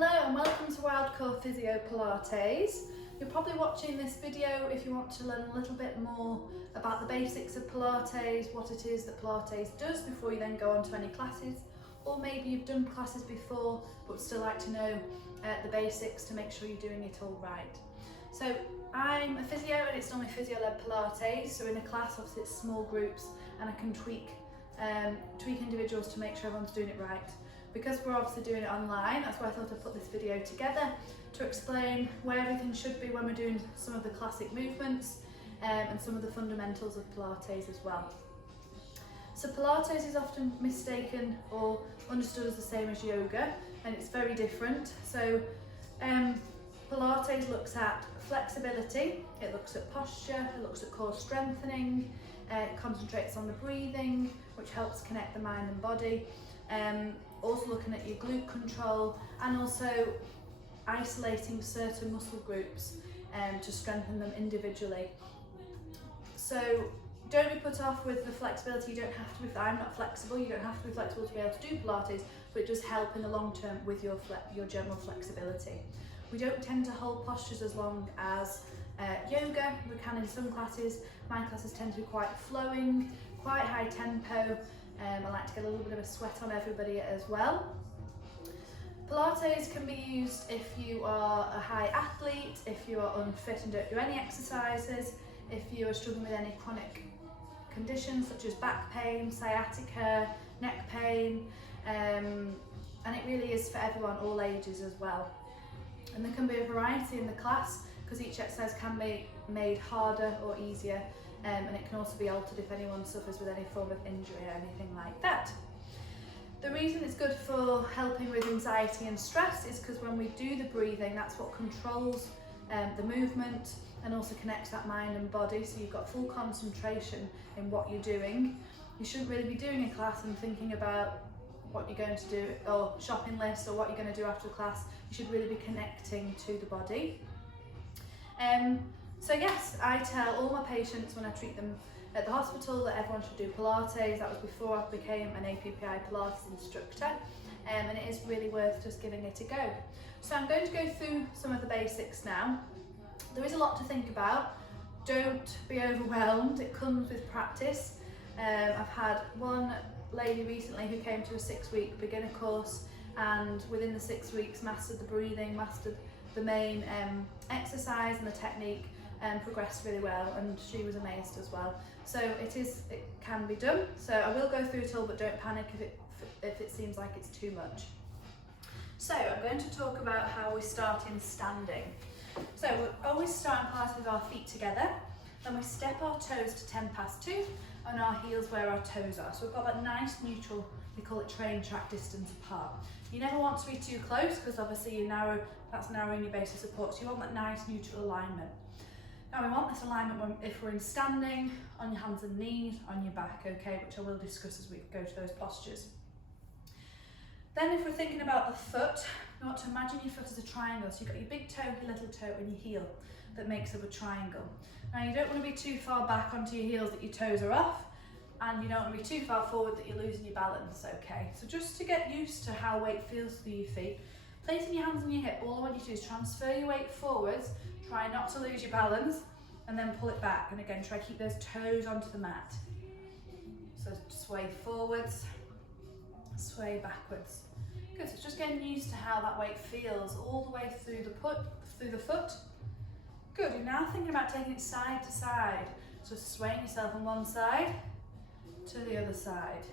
Hello and welcome to WildCorePhysio Pilates. You're probably watching this video if you want to learn a little bit more about the basics of Pilates, what it is that Pilates does before you then go on to any classes, or maybe you've done classes before but would still like to know the basics to make sure you're doing it all right. So I'm a physio and it's normally physio-led Pilates, so in a class obviously it's small groups and I can tweak individuals to make sure everyone's doing it right. Because we're obviously doing it online, that's why I thought I'd put this video together to explain where everything should be when we're doing some of the classic movements and some of the fundamentals of Pilates as well. So Pilates is often mistaken or understood as the same as yoga, and it's very different. So Pilates looks at flexibility, it looks at posture, it looks at core strengthening, it concentrates on the breathing, which helps connect the mind and body. Also looking at your glute control and also isolating certain muscle groups to strengthen them individually. So don't be put off with the flexibility. You don't have to be, I'm not flexible, you don't have to be flexible to be able to do Pilates, but it does help in the long term with your general flexibility. We don't tend to hold postures as long as yoga. We can in some classes. My classes tend to be quite flowing, quite high tempo. I like to get a little bit of a sweat on everybody as well. Pilates can be used if you are a high athlete, if you are unfit and don't do any exercises, if you are struggling with any chronic conditions such as back pain, sciatica, neck pain, and it really is for everyone, all ages as well. And there can be a variety in the class because each exercise can be made harder or easier. And it can also be altered if anyone suffers with any form of injury or anything like that. The reason it's good for helping with anxiety and stress is because when we do the breathing, that's what controls the movement and also connects that mind and body, so you've got full concentration in what you're doing. You shouldn't really be doing a class and thinking about what you're going to do or shopping list or what you're going to do after the class. You should really be connecting to the body. So yes, I tell all my patients when I treat them at the hospital that everyone should do Pilates. That was before I became an APPI Pilates instructor, and it is really worth just giving it a go. So I'm going to go through some of the basics now. There is a lot to think about. Don't be overwhelmed, it comes with practice. I've had one lady recently who came to a 6-week beginner course and within the 6 weeks mastered the breathing, mastered the main exercise and the technique, and progressed really well, and she was amazed as well. So it can be done. So I will go through it all, but don't panic if it seems like it's too much. So I'm going to talk about how we start in standing. So we always start in Pilates with our feet together, then we step our toes to 10 past 2 and our heels where our toes are. So we've got that nice neutral, we call it train track distance apart. You never want to be too close because obviously that's narrowing your base of support, so you want that nice neutral alignment. Now we want this alignment if we're in standing, on your hands and knees, on your back, okay, which I will discuss as we go to those postures. Then if we're thinking about the foot, you want to imagine your foot as a triangle. So you've got your big toe, your little toe and your heel that makes up a triangle. Now you don't want to be too far back onto your heels that your toes are off, and you don't want to be too far forward that you're losing your balance, okay? So just to get used to how weight feels through your feet, placing your hands on your hip, all I want you to do is transfer your weight forwards, try not to lose your balance, and then pull it back. And again, try to keep those toes onto the mat. So sway forwards, sway backwards. Good, so it's just getting used to how that weight feels all the way through the foot. Good, you're now thinking about taking it side to side. So swaying yourself on one side to the other side.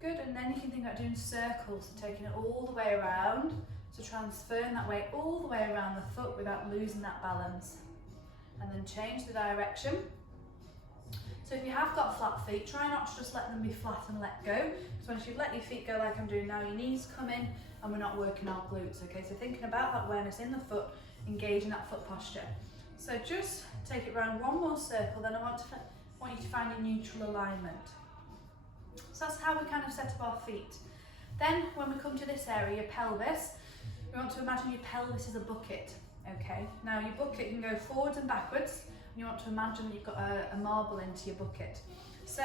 Good, and then you can think about doing circles, so taking it all the way around, so transferring that weight all the way around the foot without losing that balance. And then change the direction. So if you have got flat feet, try not to just let them be flat and let go, because once you've let your feet go like I'm doing now, your knees come in and we're not working our glutes, okay? So thinking about that awareness in the foot, engaging that foot posture. So just take it around one more circle, then I want you to find a neutral alignment. So that's how we kind of set up our feet. Then when we come to this area, your pelvis, we want to imagine your pelvis is a bucket, okay? Now your bucket can go forwards and backwards, and you want to imagine that you've got a marble into your bucket. So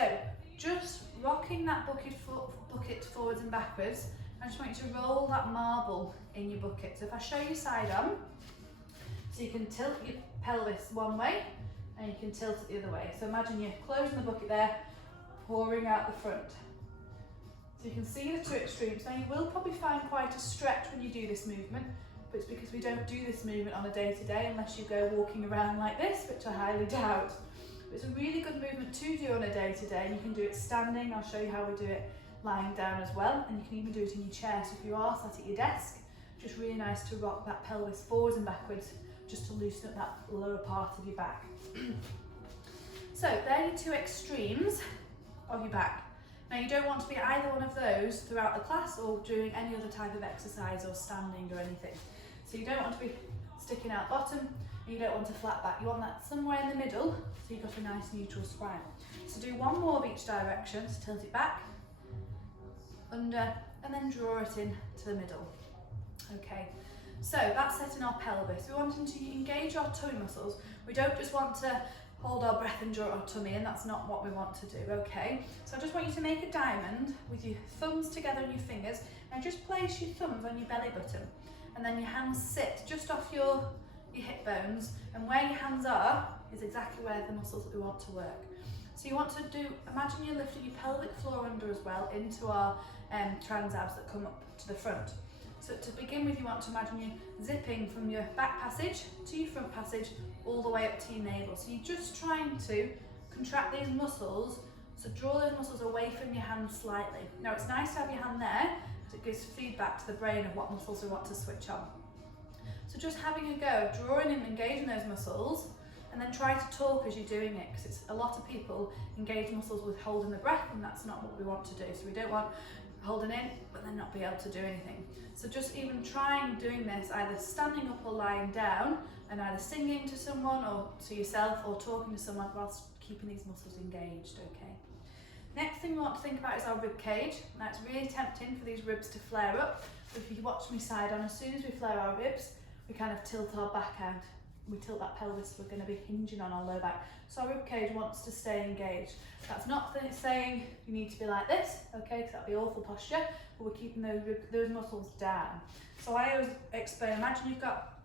just rocking that bucket forwards and backwards I just want you to roll that marble in your bucket. So if I show you side on, so you can tilt your pelvis one way and you can tilt it the other way. So imagine you're closing the bucket there, pouring out the front. So you can see the two extremes. Now you will probably find quite a stretch when you do this movement, but it's because we don't do this movement on a day-to-day unless you go walking around like this, which I highly doubt. But it's a really good movement to do on a day-to-day, and you can do it standing. I'll show you how we do it lying down as well, and you can even do it in your chair. So if you are sat at your desk, just really nice to rock that pelvis forwards and backwards, just to loosen up that lower part of your back. So they're your two extremes of your back. Now you don't want to be either one of those throughout the class or doing any other type of exercise or standing or anything. So you don't want to be sticking out bottom, and you don't want a flat back. You want that somewhere in the middle, so you've got a nice neutral spine. So do one more of each direction, so tilt it back, under, and then draw it in to the middle. Okay, so that's setting our pelvis. We're wanting to engage our tummy muscles. We don't just want to hold our breath and draw our tummy in, that's not what we want to do, okay? So I just want you to make a diamond with your thumbs together and your fingers, and just place your thumbs on your belly button, and then your hands sit just off your hip bones, and where your hands are is exactly where the muscles that we want to work. So you want to do, imagine you're lifting your pelvic floor under as well into our trans abs that come up to the front. So to begin with, you want to imagine you zipping from your back passage to your front passage all the way up to your navel. So you're just trying to contract these muscles, so draw those muscles away from your hand slightly. Now it's nice to have your hand there because it gives feedback to the brain of what muscles we want to switch on. So just having a go, drawing and engaging those muscles, and then try to talk as you're doing it, because it's a lot of people engage muscles with holding the breath, and that's not what we want to do. So we don't want holding in but then not be able to do anything. So just even trying doing this, either standing up or lying down, and either singing to someone or to yourself or talking to someone whilst keeping these muscles engaged, okay? Next thing we want to think about is our rib cage. Now it's really tempting for these ribs to flare up, but if you watch me side on, as soon as we flare our ribs, we kind of tilt our back out. We tilt that pelvis, we're going to be hinging on our low back. So our rib cage wants to stay engaged. That's not saying you need to be like this, okay, because that'd be awful posture, but we're keeping those muscles down. So I always explain, imagine you've got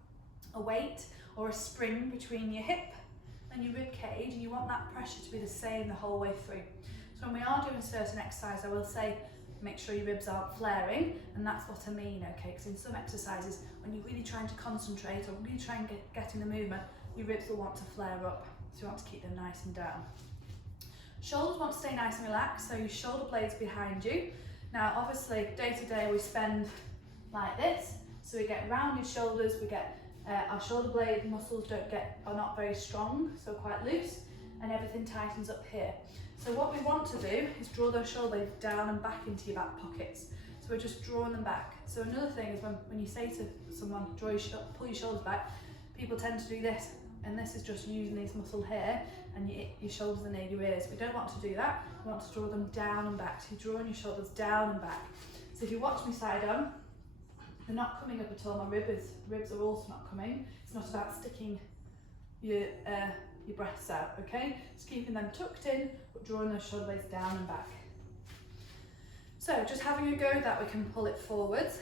a weight or a spring between your hip and your rib cage, and you want that pressure to be the same the whole way through. So when we are doing certain exercise, I will say, make sure your ribs aren't flaring, and that's what I mean, okay, because in some exercises, when you're really trying to concentrate or really trying to get in the movement, your ribs will want to flare up, so you want to keep them nice and down. Shoulders want to stay nice and relaxed, so your shoulder blades behind you. Now obviously day to day we spend like this, so we get rounded shoulders, we get our shoulder blade muscles are not very strong, so quite loose, and everything tightens up here. So what we want to do is draw those shoulder blades down and back into your back pockets. So we're just drawing them back. So another thing is when you say to someone, pull your shoulders back, people tend to do this, and this is just using these muscles here, and your shoulders are near your ears. We don't want to do that. We want to draw them down and back. So you're drawing your shoulders down and back. So if you watch me side on, they're not coming up at all. My ribs are also not coming. It's not about sticking your breaths out, okay? Just keeping them tucked in, but drawing those shoulder blades down and back. So just having a go at that, we can pull it forwards,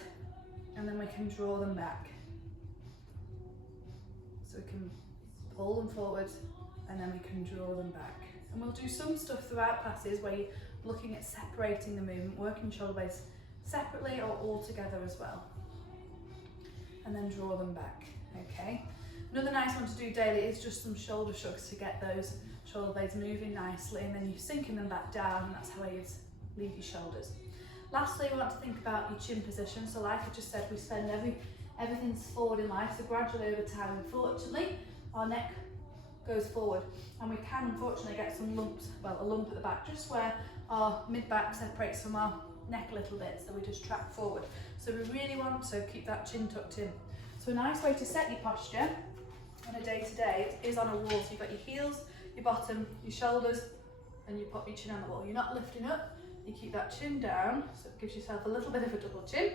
and then we can draw them back. So we can pull them forwards, and then we can draw them back. And we'll do some stuff throughout classes where you're looking at separating the movement, working shoulder blades separately or all together as well. And then draw them back, okay? Another nice one to do daily is just some shoulder shrugs to get those shoulder blades moving nicely, and then you're sinking them back down, and that's how you leave your shoulders. Lastly, we want to think about your chin position. So like I just said, we spend everything's forward in life, so gradually over time, unfortunately, our neck goes forward, and we can unfortunately get some lumps, well, a lump at the back, just where our mid-back separates from our neck a little bit, so we just track forward. So we really want to keep that chin tucked in. So a nice way to set your posture on a day-to-day is on a wall. So you've got your heels, your bottom, your shoulders, and you put your chin on the wall. You're not lifting up, you keep that chin down, so it gives yourself a little bit of a double chin,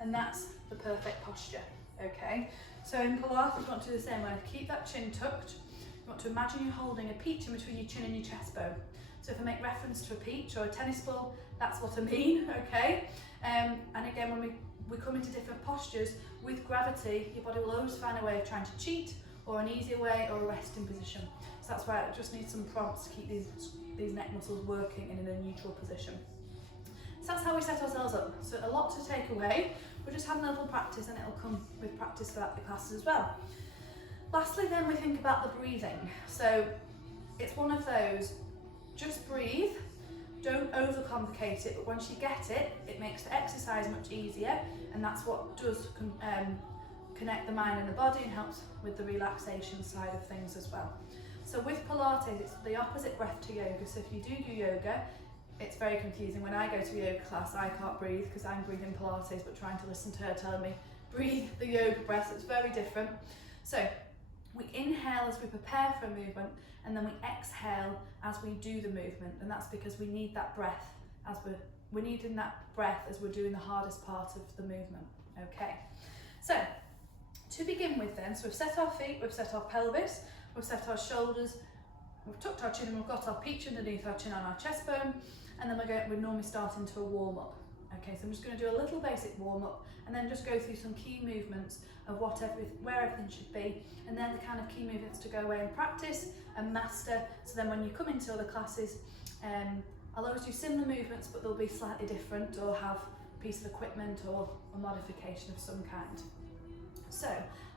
and that's the perfect posture, okay? So in Pilates, you want to do the same way. Keep that chin tucked. You want to imagine you're holding a peach in between your chin and your chest bone. So if I make reference to a peach or a tennis ball, That's what I mean, okay? And again, when we come into different postures, with gravity, your body will always find a way of trying to cheat, or an easier way, or a resting position. So that's why I just need some prompts to keep these neck muscles working in a neutral position. So that's how we set ourselves up. So a lot to take away. We're just having a little practice, and it'll come with practice throughout the classes as well. Lastly then, we think about the breathing. So it's one of those, just breathe, don't overcomplicate it, but once you get it, it makes the exercise much easier, and that's what does connect the mind and the body and helps with the relaxation side of things as well. So with Pilates, it's the opposite breath to yoga. So if you do yoga, it's very confusing. When I go to a yoga class, I can't breathe because I'm breathing Pilates, but trying to listen to her telling me, breathe the yoga breath. It's very different. So we inhale as we prepare for a movement, and then we exhale as we do the movement. And that's because we need that breath as we're needing that breath as we're doing the hardest part of the movement. Okay. So to begin with then, so we've set our feet, we've set our pelvis, we've set our shoulders, we've tucked our chin, and we've got our peach underneath our chin on our chest bone, and then we're normally starting to a warm up. Okay, so I'm just going to do a little basic warm up, and then just go through some key movements of where everything should be, and then the kind of key movements to go away and practice and master. So then when you come into other classes, I'll always do similar movements, but they'll be slightly different, or have a piece of equipment or a modification of some kind. So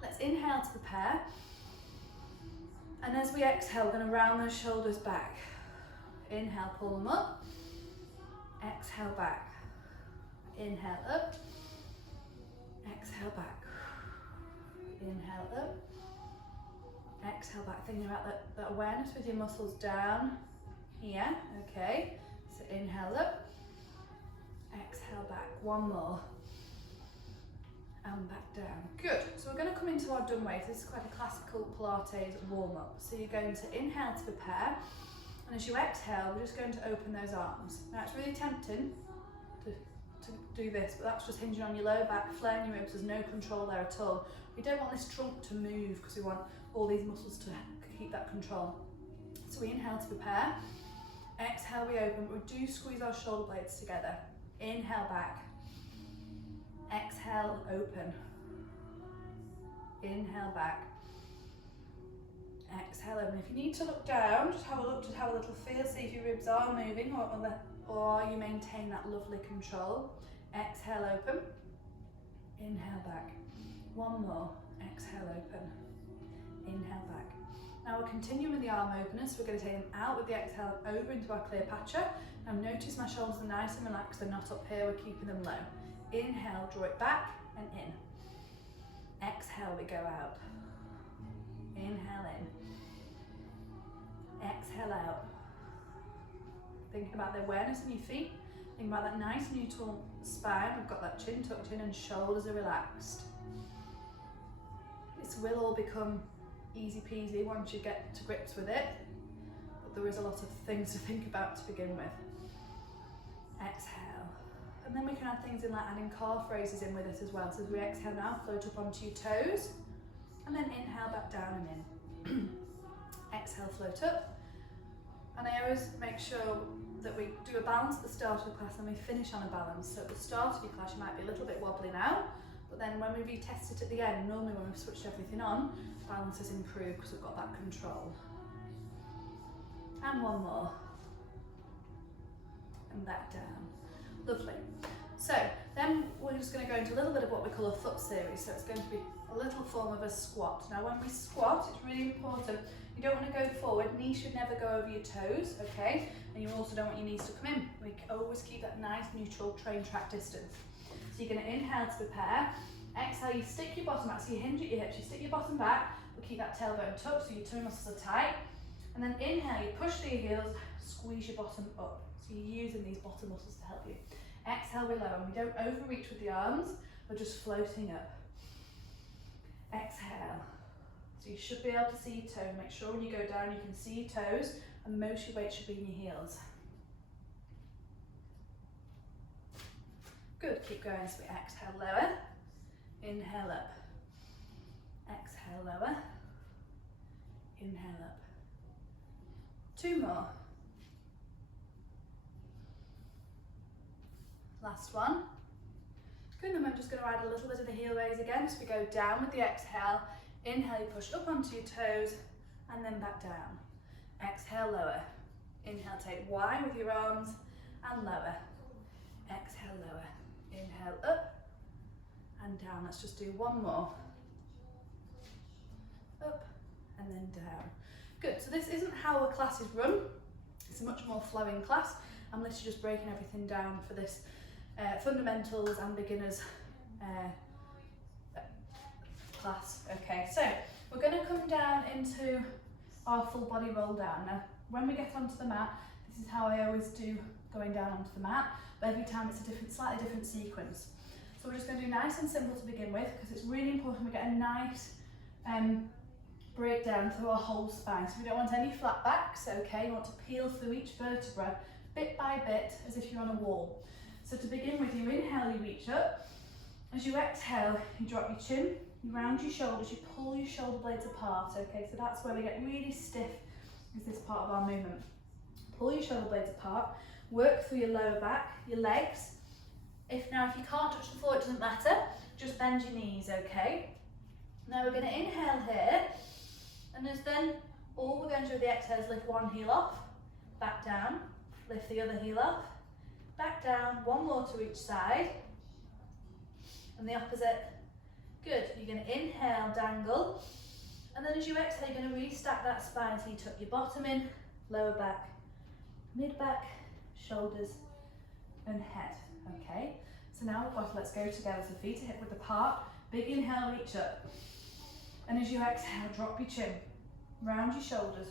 let's inhale to prepare, and as we exhale, we're going to round those shoulders back. Inhale, pull them up. Exhale, back. Inhale, up. Exhale, back. Inhale, up. Exhale, back. Thinking about that awareness with your muscles down here. Okay. So inhale, up. Exhale, back. One more. And back down. Good. So we're going to come into our dumb weight. This is quite a classical Pilates warm-up. So you're going to inhale to prepare, and as you exhale, we're just going to open those arms. Now it's really tempting to do this, but that's just hinging on your lower back, flaring your ribs. There's no control there at all. We don't want this trunk to move because we want all these muscles to keep that control. So we inhale to prepare. Exhale, we open. We do squeeze our shoulder blades together. Inhale, back. Exhale, open. Inhale, back. Exhale, open. If you need to look down, just have a look, just have a little feel, see if your ribs are moving, or you maintain that lovely control. Exhale, open. Inhale, back. One more. Exhale, open. Inhale, back. Now we're continuing with the arm openers. So we're going to take them out with the exhale over into our Cleopatra. Now notice my shoulders are nice and relaxed. They're not up here. We're keeping them low. Inhale, draw it back and in. Exhale, we go out. Inhale in. Exhale out. Thinking about the awareness in your feet. Think about that nice neutral spine. We've got that chin tucked in and shoulders are relaxed. This will all become easy peasy once you get to grips with it, but there is a lot of things to think about to begin with. Exhale. And then we can add things in like adding calf raises in with it as well. So as we exhale now, float up onto your toes, and then inhale back down and in. Exhale, float up. And I always make sure that we do a balance at the start of the class and we finish on a balance. So at the start of your class you might be a little bit wobbly now, but then when we retest it at the end, normally when we've switched everything on, balance has improved because we've got that control. And one more. And back down. Lovely. So then we're just going to go into a little bit of what we call a foot series. So it's going to be a little form of a squat. Now when we squat, it's really important. You don't want to go forward. Knees should never go over your toes, okay? And you also don't want your knees to come in. We always keep that nice neutral train track distance. So you're going to inhale to prepare. Exhale, you stick your bottom back. So you hinge at your hips, you stick your bottom back, but keep that tailbone tucked so your tummy muscles are tight. And then inhale, you push through your heels, squeeze your bottom up. So you're using these bottom muscles to help you. Exhale, we lower. We don't overreach with the arms, we're just floating up. Exhale. So you should be able to see your toes. Make sure when you go down you can see your toes, and most of your weight should be in your heels. Good, keep going. So we exhale, lower. Inhale up. Exhale, lower. Inhale up. Two more. Last one. Good, and then I'm just going to add a little bit of the heel raise again. So we go down with the exhale. Inhale, you push up onto your toes and then back down. Exhale, lower. Inhale, take Y with your arms and lower. Exhale, lower. Inhale, up and down. Let's just do one more. Up and then down. Good, so this isn't how a class is run. It's a much more flowing class. I'm literally just breaking everything down for this fundamentals and beginners class. Okay, so we're going to come down into our full body roll down. Now, when we get onto the mat, this is how I always do going down onto the mat, but every time it's a slightly different sequence. So we're just going to do nice and simple to begin with, because it's really important we get a nice breakdown through our whole spine. So we don't want any flat backs, okay? You want to peel through each vertebra bit by bit as if you're on a wall. So to begin with, you inhale, you reach up. As you exhale, you drop your chin, you round your shoulders, you pull your shoulder blades apart, okay? So that's where we get really stiff, is this part of our movement. Pull your shoulder blades apart, work through your lower back, your legs. If you can't touch the floor, it doesn't matter, just bend your knees, okay? Now we're going to inhale here, and as then all we're going to do with the exhale is lift one heel off, back down, lift the other heel off, back down, one more to each side, and the opposite. Good, you're going to inhale, dangle, and then as you exhale, you're going to really stack that spine, so you tuck your bottom in, lower back, mid back, shoulders, and head, okay? So now let's go together, so feet are hip width apart, big inhale, reach up, and as you exhale, drop your chin, round your shoulders,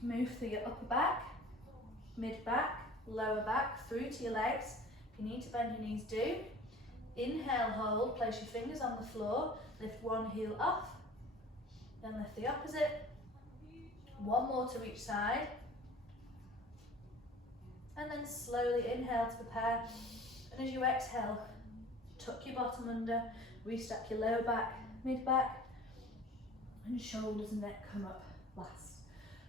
move through your upper back, mid back, lower back, through to your legs. If you need to bend your knees, do. Inhale, hold, place your fingers on the floor, lift one heel off, then lift the opposite, one more to each side, and then slowly inhale to prepare, and as you exhale, tuck your bottom under, restack your lower back, mid back, and shoulders and neck come up last.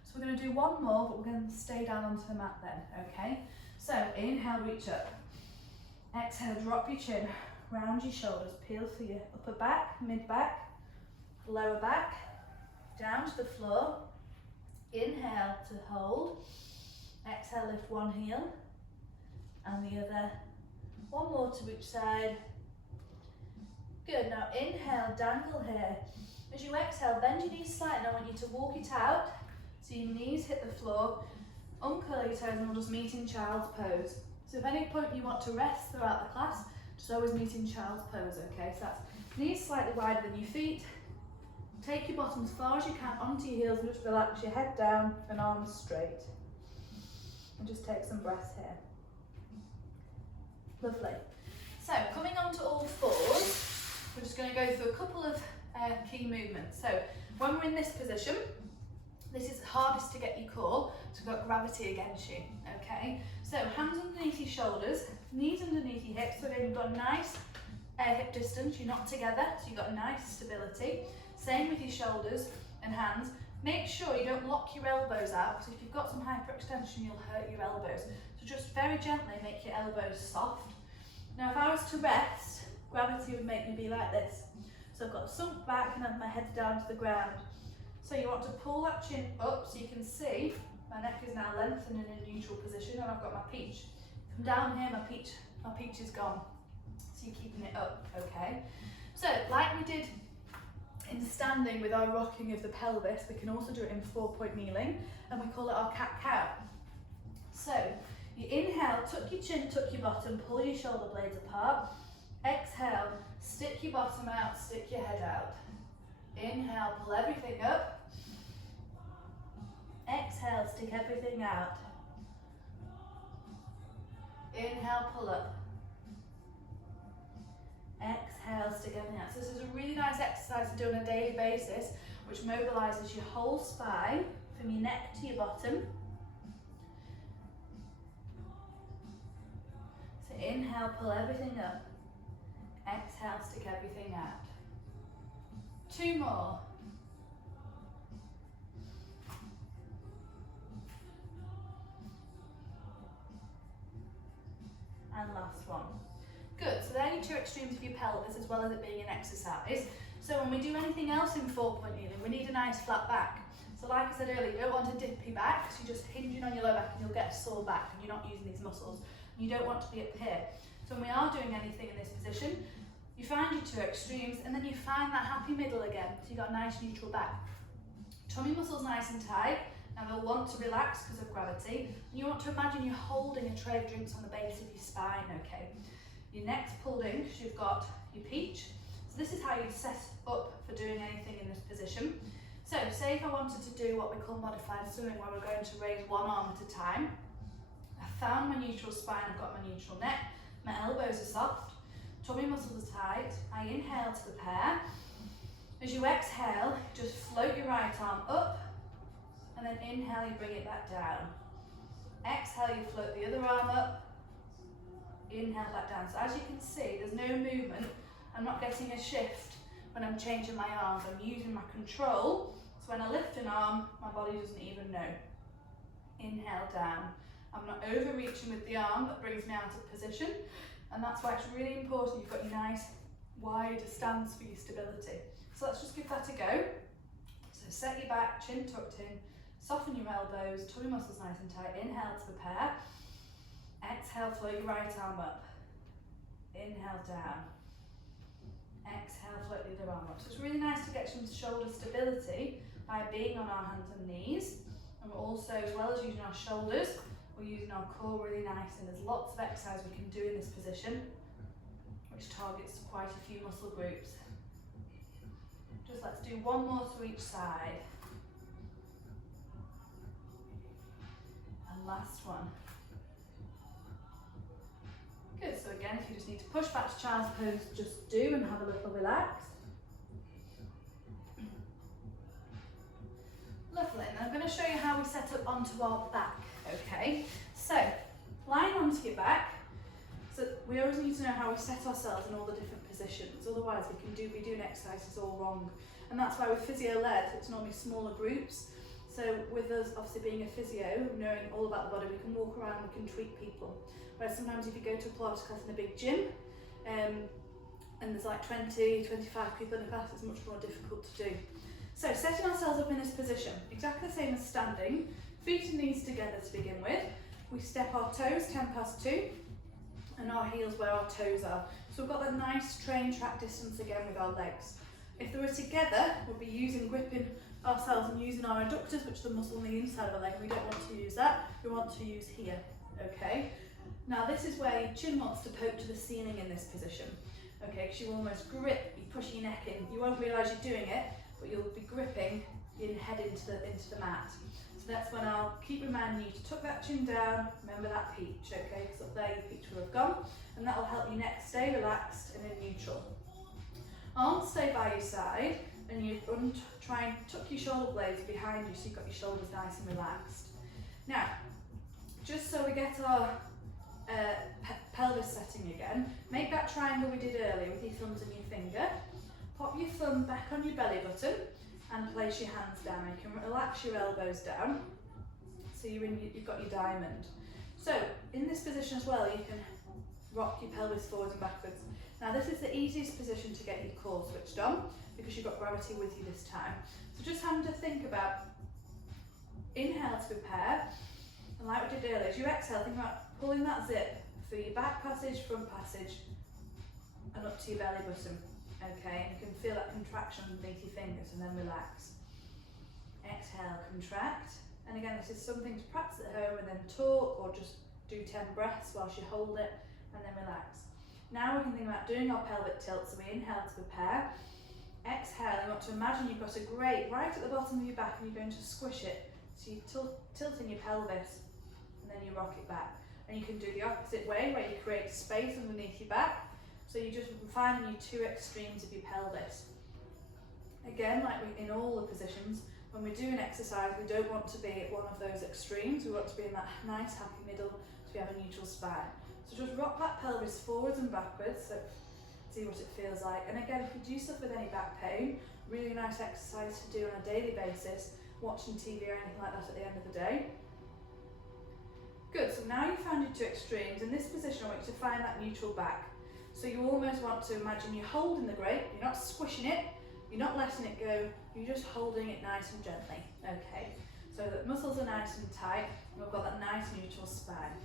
So we're going to do one more, but we're going to stay down onto the mat then, okay? So inhale, reach up. Exhale, drop your chin, round your shoulders, peel through your upper back, mid back, lower back, down to the floor. Inhale to hold. Exhale, lift one heel and the other. One more to each side. Good, now inhale, dangle here. As you exhale, bend your knees slightly. I want you to walk it out. So your knees hit the floor, uncurl your toes, and we'll just meet in child's pose. So if at any point you want to rest throughout the class, just always meet in child's pose, okay? So that's knees slightly wider than your feet. Take your bottom as far as you can onto your heels and just relax your head down and arms straight. And just take some breaths here. Lovely. So coming onto all fours, we're just going to go through a couple of key movements. So when we're in this position, this is hardest to get your core, so we've got gravity against you, okay? So hands underneath your shoulders, knees underneath your hips, so again you've got a nice hip distance, you're not together, so you've got a nice stability. Same with your shoulders and hands. Make sure you don't lock your elbows out, because if you've got some hyperextension, you'll hurt your elbows. So just very gently make your elbows soft. Now if I was to rest, gravity would make me be like this. So I've got sunk back and then my head's down to the ground. So you want to pull that chin up so you can see my neck is now lengthened in a neutral position, and I've got my peach. Come down here, my peach is gone. So you're keeping it up, okay? So like we did in standing with our rocking of the pelvis, we can also do it in 4-point kneeling, and we call it our cat-cow. So you inhale, tuck your chin, tuck your bottom, pull your shoulder blades apart. Exhale, stick your bottom out, stick your head out. Inhale, pull everything up. Exhale, stick everything out. Inhale, pull up. Exhale, stick everything out. So this is a really nice exercise to do on a daily basis, which mobilises your whole spine from your neck to your bottom. So inhale, pull everything up. Exhale, stick everything out. 2 more. And last one. extremes of your pelvis as well as it being an exercise. So when we do anything else in 4-point kneeling, we need a nice flat back. So like I said earlier, you don't want to dip your back, so you're just hinging on your lower back and you'll get a sore back and you're not using these muscles. You don't want to be up here. So when we are doing anything in this position, you find your 2 extremes and then you find that happy middle again. So you've got a nice neutral back. Tummy muscles nice and tight. Now they'll want to relax because of gravity. And you want to imagine you're holding a tray of drinks on the base of your spine, okay? Your neck's pulled in because you've got your peach. So this is how you set up for doing anything in this position. So say if I wanted to do what we call modified swimming, where we're going to raise one arm at a time. I found my neutral spine, I've got my neutral neck, my elbows are soft, tummy muscles are tight. I inhale to prepare. As you exhale, just float your right arm up, and then inhale, you bring it back down. Exhale, you float the other arm up, inhale back down. So as you can see, there's no movement. I'm not getting a shift when I'm changing my arms. I'm using my control. So when I lift an arm, my body doesn't even know. Inhale down. I'm not overreaching with the arm, that brings me out of position. And that's why it's really important you've got your nice wide stance for your stability. So let's just give that a go. So set your back, chin tucked in, soften your elbows, tummy muscles nice and tight. Inhale to prepare. Exhale, float your right arm up. Inhale down. Exhale, float the other arm up. So it's really nice to get some shoulder stability by being on our hands and knees. And we're also, as well as using our shoulders, we're using our core really nice. And there's lots of exercise we can do in this position, which targets quite a few muscle groups. Just let's do one more to each side. And last one. Good, so again, if you just need to push back to child's pose, just do and have a little relax. Lovely, and I'm going to show you how we set up onto our back, okay? So, lying onto your back, so we always need to know how we set ourselves in all the different positions, otherwise we can be doing exercises all wrong. And that's why with physio-led, it's normally smaller groups. So with us obviously being a physio, knowing all about the body, we can walk around, we can treat people. Whereas sometimes if you go to a Pilates class in a big gym, and there's like 20, 25 people in the class, it's much more difficult to do. So setting ourselves up in this position, exactly the same as standing, feet and knees together to begin with. We step our toes 10 past 2, and our heels where our toes are. So we've got that nice train track distance again with our legs. If they were together, we'll be gripping ourselves and using our adductors, which is the muscle on the inside of the leg. We don't want to use that, we want to use here, okay? Now this is where your chin wants to poke to the ceiling in this position, okay? Because you almost grip, you push your neck in. You won't realise you're doing it, but you'll be gripping your head into the mat. So that's when I'll keep reminding you to tuck that chin down, remember that peach, okay? Because up there your peach will have gone, and that will help your neck stay relaxed and in neutral. Arms stay by your side, and you try and tuck your shoulder blades behind you so you've got your shoulders nice and relaxed. Now, just so we get our pelvis setting again, make that triangle we did earlier with your thumbs and your finger. Pop your thumb back on your belly button and place your hands down. You can relax your elbows down so you've got your diamond. So in this position as well, you can rock your pelvis forwards and backwards. Now this is the easiest position to get your core switched on because you've got gravity with you this time. So just having to think about inhale to prepare, and like we did earlier, as you exhale, think about pulling that zip through your back passage, front passage, and up to your belly button. Okay, and you can feel that contraction underneath your fingers and then relax. Exhale, contract. And again, this is something to practice at home and then talk, or just do 10 breaths whilst you hold it and then relax. Now we can think about doing our pelvic tilt, so we inhale to prepare. Exhale, you want to imagine you've got a grate right at the bottom of your back and you're going to squish it. So you're tilting your pelvis and then you rock it back. And you can do the opposite way where you create space underneath your back. So you're just finding your 2 extremes of your pelvis. Again, like in all the positions, when we do an exercise, we don't want to be at one of those extremes. We want to be in that nice happy middle so we have a neutral spine. So just rock that pelvis forwards and backwards, so see what it feels like. And again, if you do suffer with any back pain, really nice exercise to do on a daily basis, watching TV or anything like that at the end of the day. Good, so now you've found your 2 extremes. In this position, I want you to find that neutral back. So you almost want to imagine you're holding the grip, you're not squishing it, you're not letting it go, you're just holding it nice and gently. Okay, so the muscles are nice and tight, and we've got that nice neutral spine.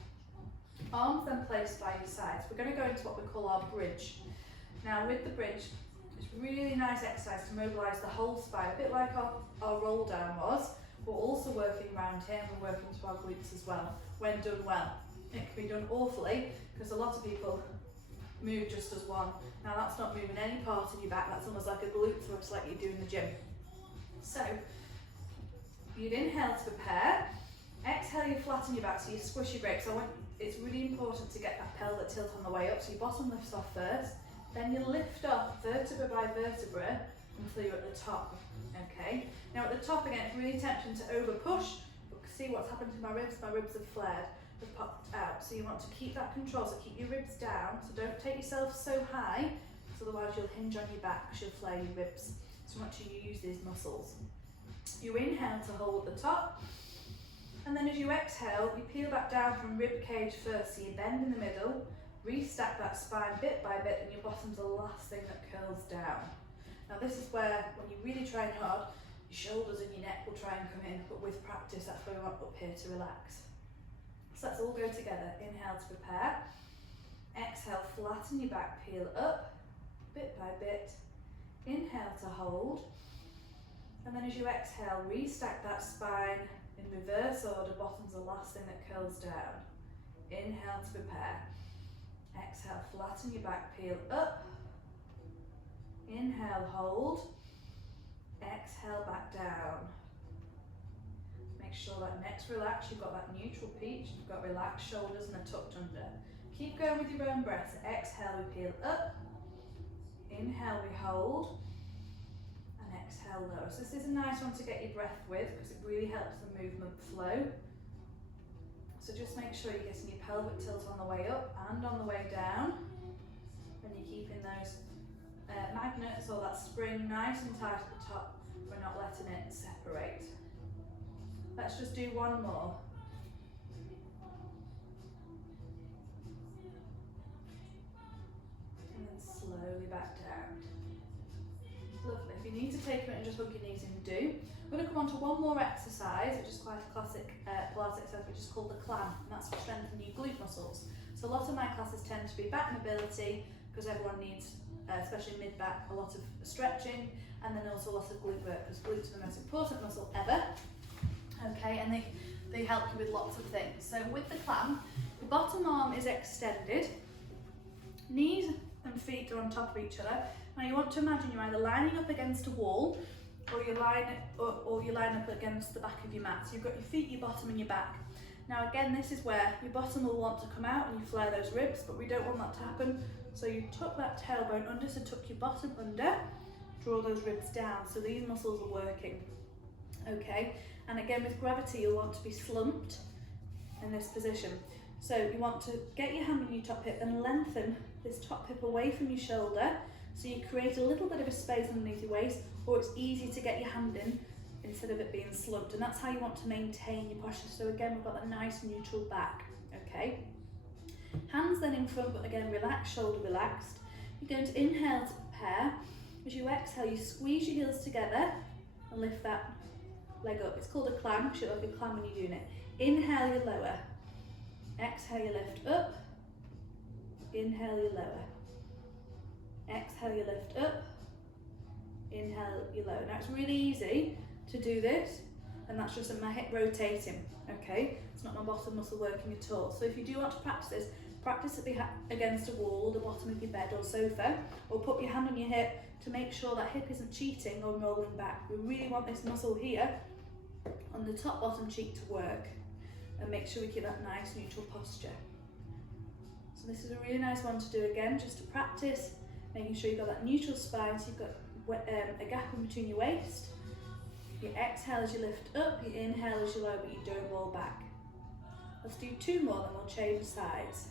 Arms then placed by your sides. We're going to go into what we call our bridge. Now with the bridge, it's really nice exercise to mobilise the whole spine, a bit like our roll down was. We're also working around here, and we're working to our glutes as well, when done well. It can be done awfully, because a lot of people move just as one. Now that's not moving any part of your back, that's almost like a glute thrust like you do in the gym. So, you'd inhale to prepare, exhale you flatten your back so you squish your grip. So it's really important to get that pelvic tilt on the way up, so your bottom lifts off first, then you lift up vertebra by vertebra until you're at the top. Okay, now at the top again it's really tempting to over push, but see what's happened to my ribs have flared. Have popped out, so you want to keep that control, so keep your ribs down, so don't take yourself so high, because otherwise you'll hinge on your back because you'll flare your ribs. So I want you to use these muscles. You inhale to hold the top, and then as you exhale, you peel back down from rib cage first, so you bend in the middle, restack that spine bit by bit, and your bottom's the last thing that curls down. Now this is where, when you're really trying hard, your shoulders and your neck will try and come in, but with practice that's where we want up here to relax. So let's all go together. Inhale to prepare. Exhale, flatten your back, peel up, bit by bit. Inhale to hold. And then as you exhale, restack that spine in reverse order. Bottom's the last thing that curls down. Inhale to prepare. Exhale, flatten your back, peel up. Inhale, hold. Exhale, back down. Make sure that neck's relaxed, you've got that neutral peach, you've got relaxed shoulders and a tucked under. Keep going with your own breath. So exhale, we peel up. Inhale, we hold. And exhale, lower. So this is a nice one to get your breath with, because it really helps the movement flow. So just make sure you're getting your pelvic tilt on the way up and on the way down. And you're keeping those magnets or that spring nice and tight at the top. We're not letting it separate. Let's just do one more. And then slowly back down. Lovely. If you need to take a minute and just hug your knees in, do. We're going to come on to one more exercise, which is quite a classic Pilates exercise, which is called the clam, and that's to strengthen your glute muscles. So a lot of my classes tend to be back mobility, because everyone needs, especially mid-back, a lot of stretching, and then also a lot of glute work, because glutes are the most important muscle ever. Okay, and they help you with lots of things. So with the clam, the bottom arm is extended, knees and feet are on top of each other. Now you want to imagine you're either lining up against a wall, or you line up against the back of your mat. So you've got your feet, your bottom and your back. Now again, this is where your bottom will want to come out and you flare those ribs, but we don't want that to happen. So you tuck that tailbone under, so tuck your bottom under, draw those ribs down, so these muscles are working. Okay, and again with gravity you'll want to be slumped in this position. So you want to get your hand on your top hip and lengthen this top hip away from your shoulder, so you create a little bit of a space underneath your waist, or it's easy to get your hand in instead of it being slumped, and that's how you want to maintain your posture. So again, we've got that nice neutral back. Okay, hands then in front, but again relaxed, shoulder relaxed. You're going to inhale to prepare. As you exhale, you squeeze your heels together and lift that leg up. It's called a clam, because you're like a clam when you're doing it. Inhale, you lower. Exhale, you lift up. Inhale, you lower. Exhale, you lift up. Inhale, you lower. Now it's really easy to do this, and that's just my hip rotating, okay? It's not my bottom muscle working at all. So if you do want to practice this, practice it against a wall, the bottom of your bed or sofa, or put your hand on your hip to make sure that hip isn't cheating or rolling back. We really want this muscle here on the top bottom cheek to work, and make sure we keep that nice neutral posture. So this is a really nice one to do again, just to practice, making sure you've got that neutral spine, so you've got a gap in between your waist. You exhale as you lift up, you inhale as you lower, but you don't roll back. Let's do two more, then we'll change sides.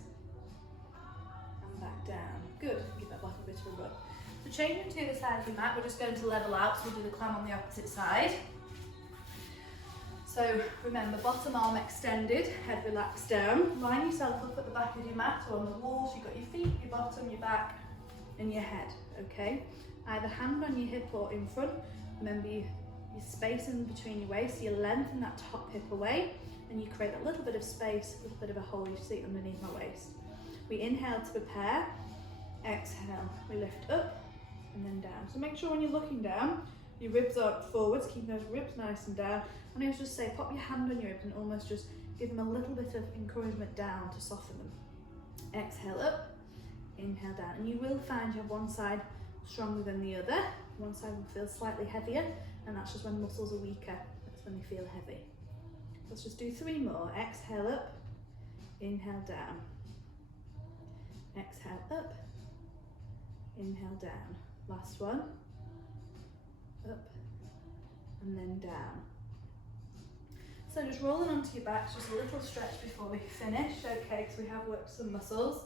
And back down. Good, give that bottom bit of a rub. So changing to the other side of your mat, we're just going to level out, so we'll do the clam on the opposite side. So remember, bottom arm extended, head relaxed down. Line yourself up at the back of your mat or on the walls. You've got your feet, your bottom, your back and your head, okay? Either hand on your hip or in front. Remember your space in between your waist, so you lengthen that top hip away and you create a little bit of space, a little bit of a hole you see underneath my waist. We inhale to prepare, exhale, we lift up and then down. So make sure when you're looking down, your ribs are forwards, keep those ribs nice and down. And I always just say, pop your hand on your ribs and almost just give them a little bit of encouragement down to soften them. Exhale up, inhale down. And you will find you have one side stronger than the other. One side will feel slightly heavier, and that's just when muscles are weaker. That's when they feel heavy. Let's just do 3 more. Exhale up, inhale down. Exhale up, inhale down. Last one. Up and then down. So just rolling onto your back, just a little stretch before we finish, okay, because we have worked some muscles.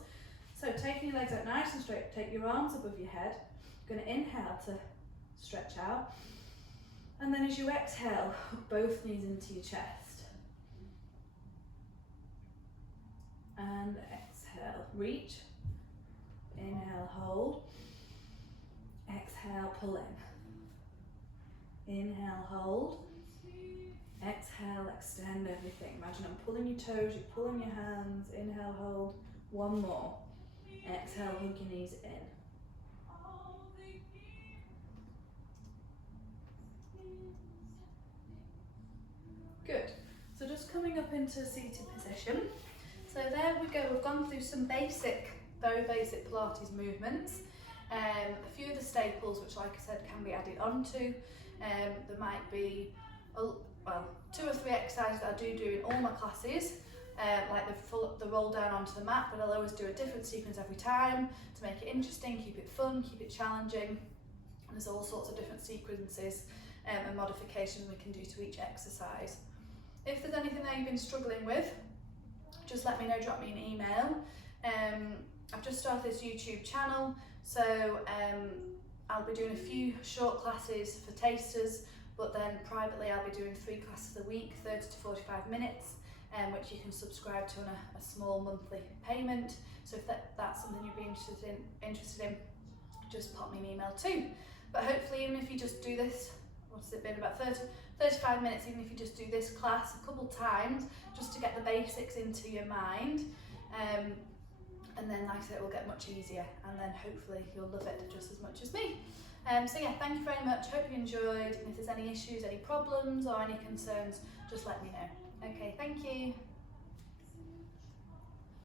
So taking your legs out nice and straight, take your arms above your head. You're going to inhale to stretch out. And then as you exhale, hook both knees into your chest. And exhale, reach. Inhale, hold. Exhale, pull in. Inhale, hold. Exhale, extend everything. Imagine I'm pulling your toes, you're pulling your hands. Inhale, hold. One more. Exhale, hug your knees in. Good. So just coming up into a seated position. So there we go. We've gone through some basic, very basic Pilates movements. A few of the staples, which like I said, can be added onto. There might be, well, 2 or 3 exercises that I do in all my classes, like the roll down onto the mat, but I'll always do a different sequence every time to make it interesting, keep it fun, keep it challenging. And there's all sorts of different sequences and modifications we can do to each exercise. If there's anything that you've been struggling with, just let me know, drop me an email. I've just started this YouTube channel, so I'll be doing a few short classes for tasters, but then privately I'll be doing 3 classes a week, 30 to 45 minutes, which you can subscribe to on a small monthly payment. So if that's something you'd be interested in, just pop me an email too. But hopefully, even if you just do this, what's it been, about 35 minutes, even if you just do this class a couple times, just to get the basics into your mind, and then like I said, it will get much easier, and then hopefully you'll love it just as much as me. So yeah, thank you very much, hope you enjoyed, and if there's any issues, any problems or any concerns, just let me know. Okay, thank you.